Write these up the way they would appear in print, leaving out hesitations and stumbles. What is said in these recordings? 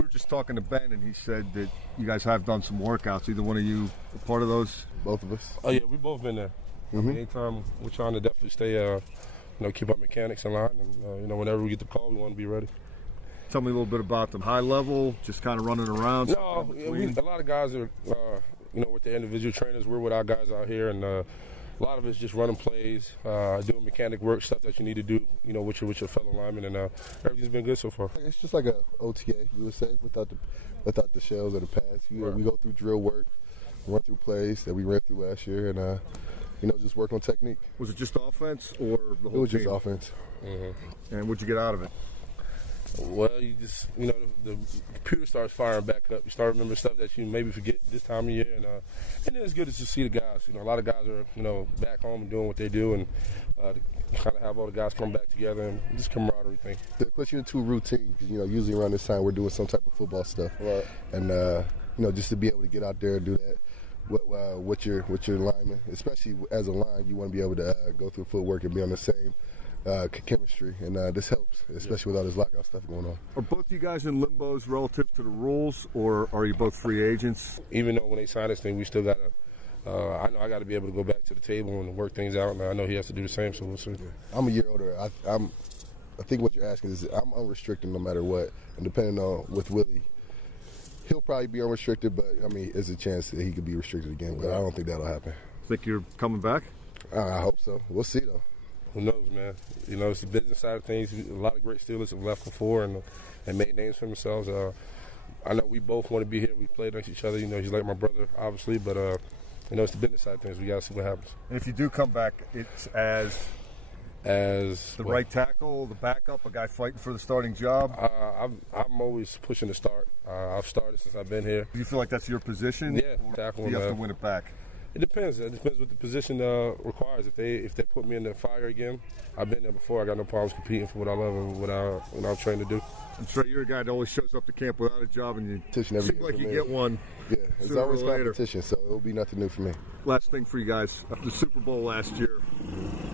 We were just talking to Ben, and he said that you guys have done some workouts. Either one of you a part of those? Both of us. Oh, yeah, we've both been there. I mean, anytime we're trying to definitely stay, keep our mechanics in line. And, whenever we get the call, we want to be ready. Tell me a little bit about them. High level, just kind of running around? No, a lot of guys are, with their individual trainers. We're with our guys out here, and a lot of it's just running plays, doing mechanic work, stuff that you need to do, with your fellow linemen, and everything's been good so far. It's just like a OTA, you would say, without the shells of the pads. We go through drill work, run through plays that we ran through last year, and just work on technique. Was it just offense or the whole team? It was just offense. Mm-hmm. And what'd you get out of it? Well, you just, the computer starts firing back up. You start remembering stuff that you maybe forget this time of year. And then it's good to see the guys. A lot of guys are, back home and doing what they do. And to kind of have all the guys come back together and just camaraderie thing. It puts you into a routine because, usually around this time we're doing some type of football stuff. Right. And, just to be able to get out there and do that with your linemen, especially as a line, you want to be able to go through footwork and be on the same chemistry, and this helps, especially with all this lockout stuff going on. Are both you guys in limbos relative to the rules, or are you both free agents? Even though when they sign this thing, we still got to, I know I got to be able to go back to the table and work things out, and I know he has to do the same, so we'll see. I'm a year older. I think what you're asking is I'm unrestricted no matter what, and depending on with Willie, he'll probably be unrestricted, but, there's a chance that he could be restricted again, but I don't think that'll happen. Think you're coming back? I hope so. We'll see, though. Who knows, man? It's the business side of things. A lot of great Steelers have left before and made names for themselves. I know we both want to be here. We played against each other. He's like my brother, obviously, but it's the business side of things. We got to see what happens. And if you do come back, it's as the right tackle, the backup, a guy fighting for the starting job? I'm always pushing to start. I've started since I've been here. Do you feel like that's your position? Yeah, tackle. Do you have to win it back? It depends. It depends what the position requires. If they put me in the fire again, I've been there before. I got no problems competing for what I love and what I'm trained to do. I'm sure you're a guy that always shows up to camp without a job, and you seem like you get one. Yeah, it's always competition, so it'll be nothing new for me. Last thing for you guys, the Super Bowl last year.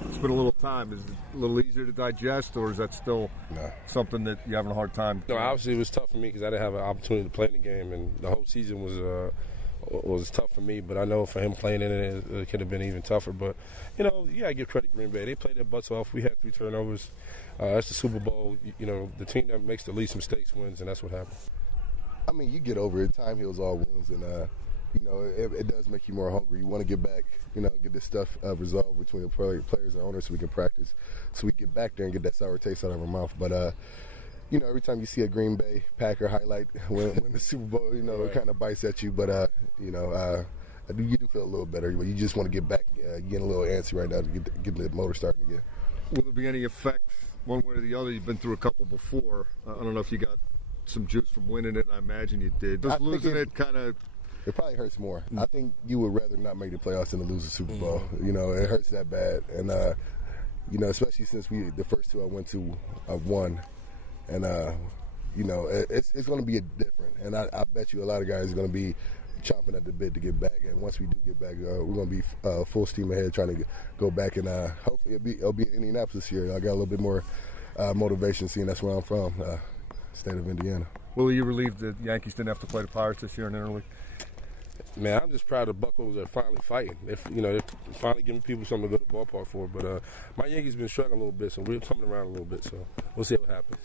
It's been a little time. Is it a little easier to digest, or is that still something that you're having a hard time? No, obviously it was tough for me because I didn't have an opportunity to play in the game, and the whole season was tough for me, but I know for him playing in it could have been even tougher. But, you got to give credit to Green Bay. They played their butts off. We had 3 turnovers. That's the Super Bowl. The team that makes the least mistakes wins, and that's what happened. You get over it. Time heals all wounds, and, it does make you more hungry. You want to get back, get this stuff resolved between the players and owners so we can practice, so we get back there and get that sour taste out of our mouth. But, every time you see a Green Bay Packer highlight win the Super Bowl, it kind of bites at you. But, you do feel a little better. You just want to get back. You're getting a little antsy right now to get the motor starting again. Will there be any effect one way or the other? You've been through a couple before. I don't know if you got some juice from winning it. I imagine you did. Does losing it kind of... It probably hurts more. I think you would rather not make the playoffs than to lose the Super Bowl. It hurts that bad. And, especially since the first 2 I went to, I've won. And, it's going to be different. And I bet you a lot of guys are going to be chomping at the bit to get back. And once we do get back, we're going to be full steam ahead trying to go back. And hopefully it'll be in Indianapolis this year. I got a little bit more motivation seeing that's where I'm from, state of Indiana. Willie, you relieved the Yankees didn't have to play the Pirates this year in interleague? Man, I'm just proud of the Buccos are finally fighting. They're finally giving people something to go to the ballpark for. But my Yankees been struggling a little bit, so we're coming around a little bit. So we'll see what happens.